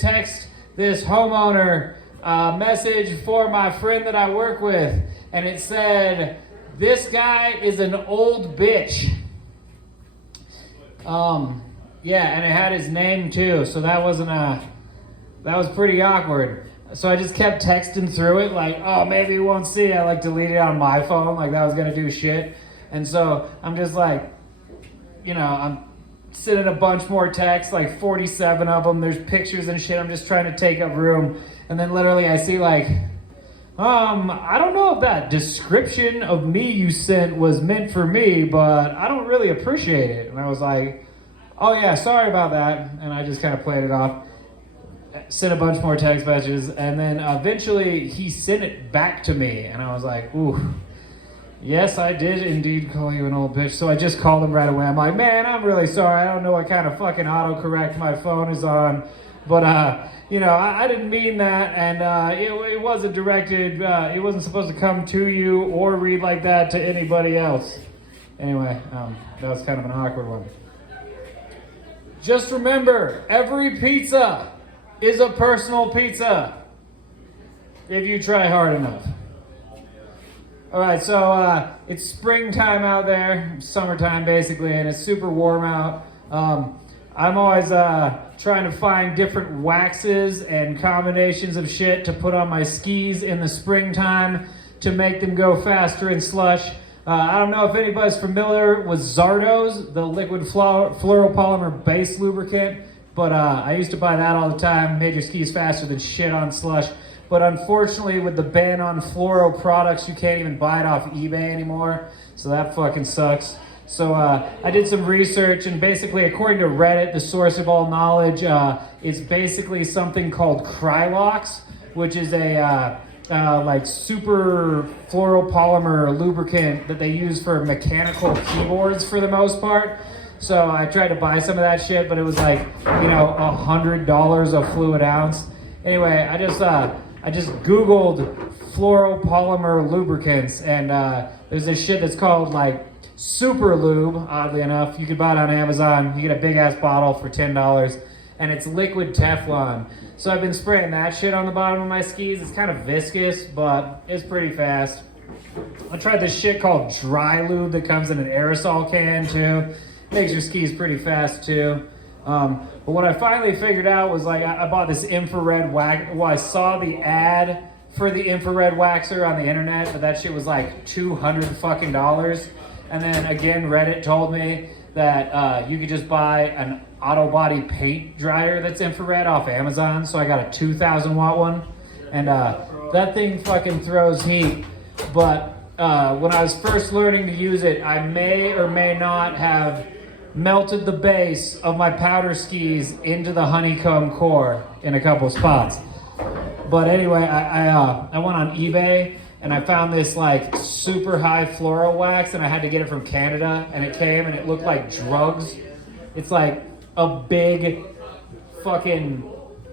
text this homeowner message for my friend that I work with, and it said, "This guy is an old bitch." Yeah, and it had his name too, so that was pretty awkward. So I just kept texting through it like, oh, maybe he won't see. I like deleted it on my phone, like that was gonna do shit. And so I'm just like, I'm sending a bunch more texts, like 47 of them. There's pictures and shit. I'm just trying to take up room. And then literally I see like, I don't know if that description of me you sent was meant for me, but I don't really appreciate it. And I was like, oh yeah, sorry about that. And I just kind of played it off. Sent a bunch more text messages, and then eventually he sent it back to me, and I was like, ooh, yes, I did indeed call you an old bitch. So I just called him right away. I'm like, man, I'm really sorry. I don't know what kind of fucking autocorrect my phone is on, but I didn't mean that, and it wasn't directed, it wasn't supposed to come to you or read like that to anybody else. Anyway, that was kind of an awkward one. Just remember, every pizza is a personal pizza if you try hard enough. All right, so it's springtime out there, summertime basically, and it's super warm out. I'm always trying to find different waxes and combinations of shit to put on my skis in the springtime to make them go faster in slush. I don't know if anybody's familiar with Zardoz, the liquid fluoropolymer base lubricant. But I used to buy that all the time, made your skis faster than shit on slush. But unfortunately, with the ban on fluoro products, you can't even buy it off eBay anymore. So that fucking sucks. So I did some research, and basically, according to Reddit, the source of all knowledge, it's basically something called Krylox, which is a like super fluoropolymer lubricant that they use for mechanical keyboards for the most part. So I tried to buy some of that shit, but it was like, $100 a fluid ounce. Anyway, I just Googled fluoropolymer lubricants, and there's this shit that's called like Super Lube, oddly enough. You can buy it on Amazon. You get a big ass bottle for $10, and it's liquid Teflon. So I've been spraying that shit on the bottom of my skis. It's kind of viscous, but it's pretty fast. I tried this shit called Dry Lube that comes in an aerosol can too. Makes your skis pretty fast too. But what I finally figured out was like I bought this infrared wax. Well, I saw the ad for the infrared waxer on the internet, but that shit was like $200 fucking dollars. And then again, Reddit told me that you could just buy an auto body paint dryer that's infrared off Amazon. So I got a 2,000 watt one, and that thing fucking throws heat. But when I was first learning to use it, I may or may not have melted the base of my powder skis into the honeycomb core in a couple spots. But anyway, I went on eBay and I found this like super high fluoro wax, and I had to get it from Canada, and it came and it looked like drugs. It's like a big fucking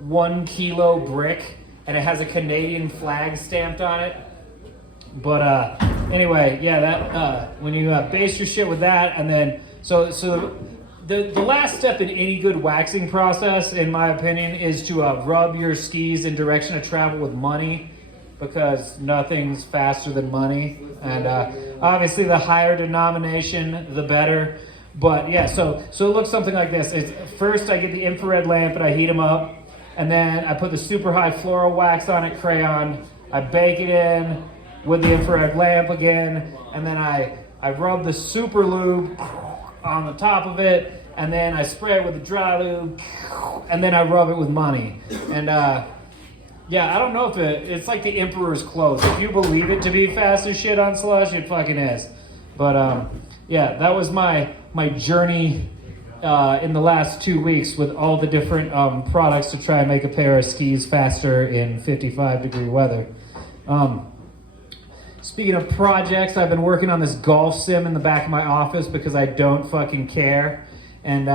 1 kilo brick, and it has a Canadian flag stamped on it. But anyway, yeah, that when you base your shit with that, and then so the last step in any good waxing process, in my opinion, is to rub your skis in direction of travel with money, because nothing's faster than money, and obviously the higher denomination, the better. But yeah, so it looks something like this. First, I get the infrared lamp and I heat them up, and then I put the super high fluoro wax on it, crayon. I bake it in with the infrared lamp again, and then I rub the super lube on the top of it, and then I spray it with the dry lube, and then I rub it with money. And yeah, I don't know if it's like the emperor's clothes. If you believe it to be fast as shit on slush, it fucking is. But yeah, that was my journey in the last 2 weeks with all the different products to try and make a pair of skis faster in 55-degree weather. Speaking of projects, I've been working on this golf sim in the back of my office because I don't fucking care. And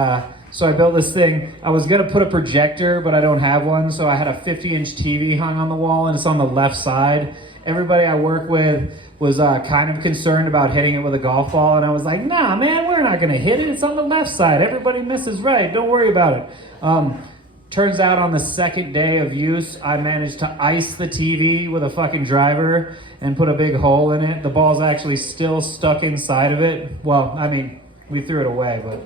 so I built this thing. I was gonna put a projector, but I don't have one. So I had a 50-inch TV hung on the wall, and it's on the left side. Everybody I work with was kind of concerned about hitting it with a golf ball. And I was like, nah, man, we're not gonna hit it. It's on the left side. Everybody misses right. Don't worry about it. Turns out on the second day of use, I managed to ice the TV with a fucking driver and put a big hole in it. The ball's actually still stuck inside of it. Well, I mean, we threw it away, but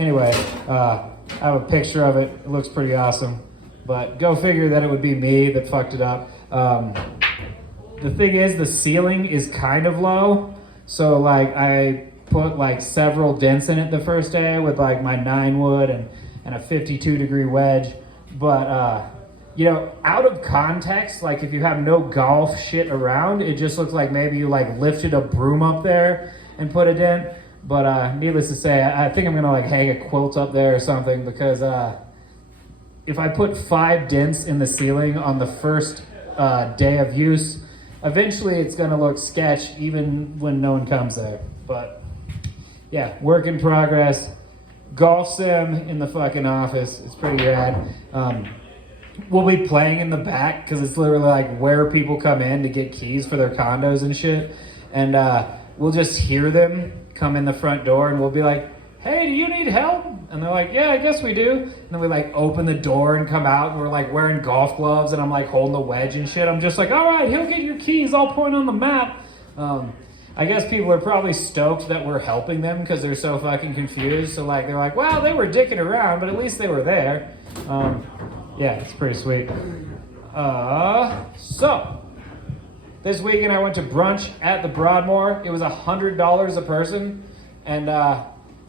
anyway, I have a picture of it. It looks pretty awesome. But go figure that it would be me that fucked it up. The thing is, the ceiling is kind of low. So like I put like several dents in it the first day with like my 9 wood and a 52 degree wedge. But, you know, out of context, like if you have no golf shit around, it just looks like maybe you like lifted a broom up there and put a dent. But needless to say, I think I'm gonna like hang a quilt up there or something, because if I put 5 dents in the ceiling on the first day of use, eventually it's gonna look sketch even when no one comes there. But yeah, work in progress. Golf sim in the fucking office. It's pretty rad. We'll be playing in the back because it's literally like where people come in to get keys for their condos and shit. And we'll just hear them come in the front door and we'll be like, hey, do you need help? And they're like, yeah, I guess we do. And then we like open the door and come out and we're like wearing golf gloves and I'm like holding the wedge and shit. I'm just like, all right, he'll get your keys. I'll point on the map. I guess people are probably stoked that we're helping them because they're so fucking confused. So like they're like, well, they were dicking around, but at least they were there. Yeah, it's pretty sweet. So this weekend I went to brunch at the Broadmoor. It was $100 a person, and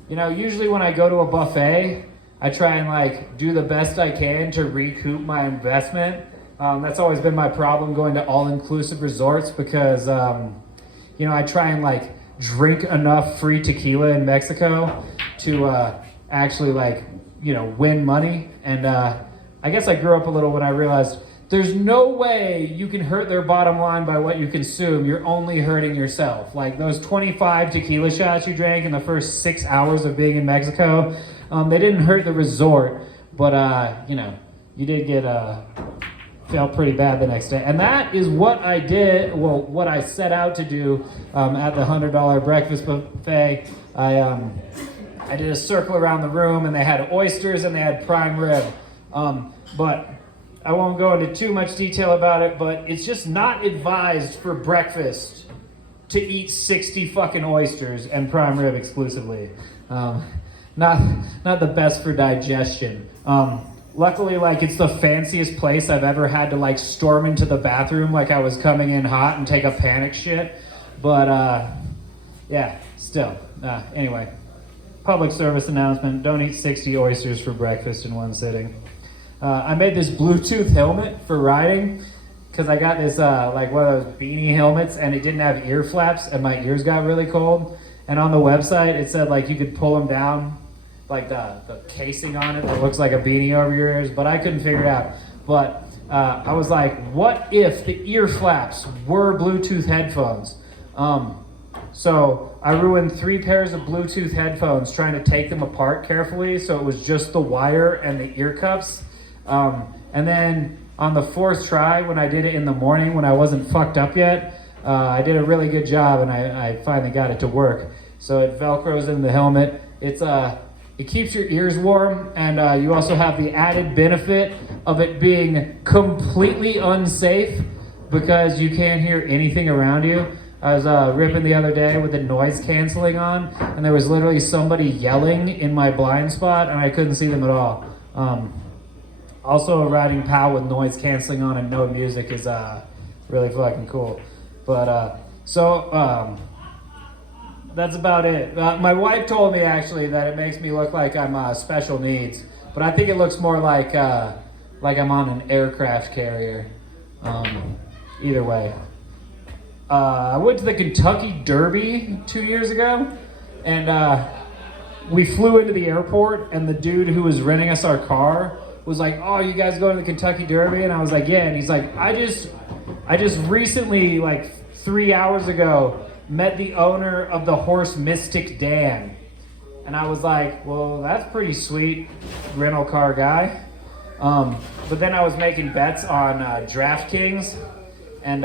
you know, usually when I go to a buffet, I try and like do the best I can to recoup my investment. That's always been my problem going to all-inclusive resorts because you know, I try and like drink enough free tequila in Mexico to actually like, you know, win money. And I guess I grew up a little when I realized there's no way you can hurt their bottom line by what you consume. You're only hurting yourself. Like those 25 tequila shots you drank in the first 6 hours of being in Mexico, they didn't hurt the resort, but you know, you did get felt pretty bad the next day. And that is what I did, well, what I set out to do at the $100 breakfast buffet. I did a circle around the room and they had oysters and they had prime rib. But I won't go into too much detail about it, but it's just not advised for breakfast to eat 60 fucking oysters and prime rib exclusively. Not the best for digestion. Luckily, like, it's the fanciest place I've ever had to, like, storm into the bathroom like I was coming in hot and take a panic shit. But, yeah, still. Anyway, public service announcement. Don't eat 60 oysters for breakfast in one sitting. I made this Bluetooth helmet for riding because I got this, like, one of those beanie helmets, and it didn't have ear flaps, and my ears got really cold. And on the website, it said, like, you could pull them down, like the casing on it that looks like a beanie over your ears, but I couldn't figure it out. But I was like, what if the ear flaps were Bluetooth headphones? So I ruined 3 pairs of Bluetooth headphones trying to take them apart carefully, so it was just the wire and the ear cups. And then on the 4th try, when I did it in the morning when I wasn't fucked up yet, I did a really good job and I finally got it to work. So it Velcros in the helmet. It keeps your ears warm, and you also have the added benefit of it being completely unsafe because you can't hear anything around you. I was ripping the other day with the noise canceling on, and there was literally somebody yelling in my blind spot, and I couldn't see them at all. Also, riding POW with noise canceling on and no music is really fucking cool. But that's about it. My wife told me actually that it makes me look like I'm special needs, but I think it looks more like I'm on an aircraft carrier. Either way. I went to the Kentucky Derby 2 years ago, and we flew into the airport, and the dude who was renting us our car was like, "Oh, you guys going to the Kentucky Derby?" And I was like, "Yeah." And he's like, I just recently, like 3 hours ago, met the owner of the horse Mystic Dan. And I was like, well, that's pretty sweet, rental car guy. But then I was making bets on DraftKings, and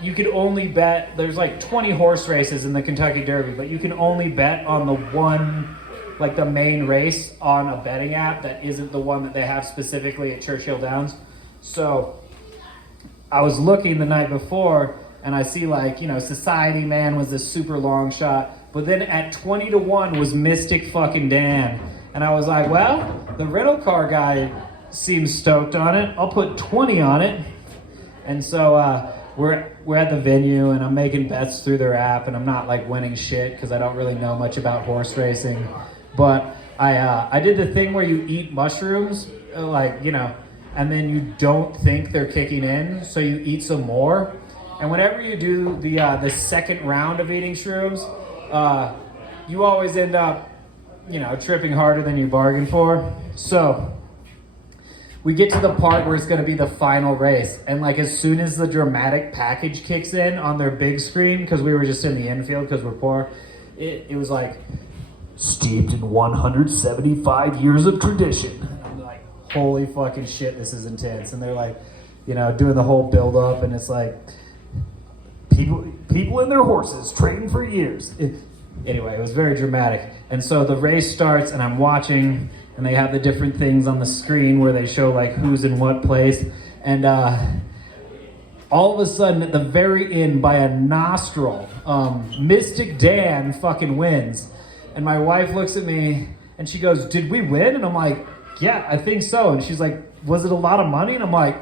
you could only bet, there's like 20 horse races in the Kentucky Derby, but you can only bet on the one like the main race on a betting app that isn't the one that they have specifically at Churchill Downs. So I was looking the night before and I see like, you know, Society Man was this super long shot, but then at 20-1 was Mystic fucking Dan. And I was like, well, the rental car guy seems stoked on it. I'll put 20 on it. And so we're at the venue and I'm making bets through their app and I'm not like winning shit because I don't really know much about horse racing. But I did the thing where you eat mushrooms, like, you know, and then you don't think they're kicking in, so you eat some more. And whenever you do the second round of eating shrooms, you always end up, you know, tripping harder than you bargained for. So we get to the part where it's going to be the final race, and like as soon as the dramatic package kicks in on their big screen, because we were just in the infield because we're poor, it was like, steeped in 175 years of tradition. And I'm like, holy fucking shit, this is intense. And they're like, you know, doing the whole build up, and it's like, people and their horses trained for years. Anyway, it was very dramatic. And so the race starts and I'm watching, and they have the different things on the screen where they show like who's in what place. And all of a sudden at the very end, by a nostril, Mystic Dan fucking wins. And my wife looks at me and she goes, did we win? And I'm like, yeah, I think so. And she's like, was it a lot of money? And I'm like,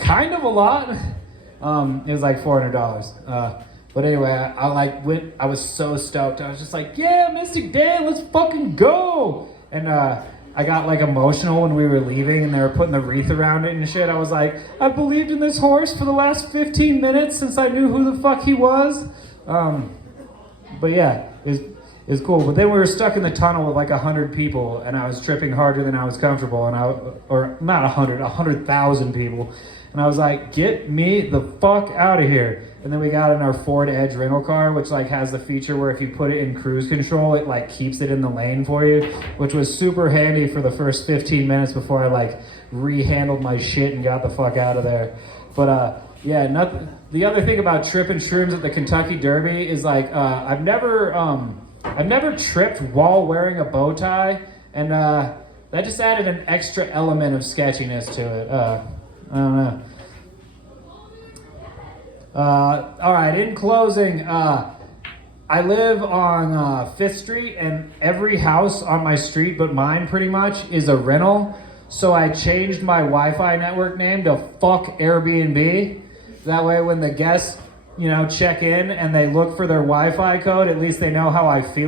kind of a lot. It was like $400. But anyway, I was so stoked. I was just like, yeah, Mystic Dan, let's fucking go. And I got like emotional when we were leaving and they were putting the wreath around it and shit. I was like, I've believed in this horse for the last 15 minutes since I knew who the fuck he was. But yeah, it was cool. But then we were stuck in the tunnel with like 100 people and I was tripping harder than I was comfortable. Or not 100,000 people. And I was like, get me the fuck out of here. And then we got in our Ford Edge rental car, which like has the feature where if you put it in cruise control, it like keeps it in the lane for you, which was super handy for the first 15 minutes before I like rehandled my shit and got the fuck out of there. But yeah, nothing. The other thing about tripping shrooms at the Kentucky Derby is like I've never tripped while wearing a bow tie, and that just added an extra element of sketchiness to it. I don't know. All right, in closing, I live on 5th Street, and every house on my street but mine pretty much is a rental. So I changed my Wi-Fi network name to Fuck Airbnb. That way when the guests, you know, check in and they look for their Wi-Fi code, at least they know how I feel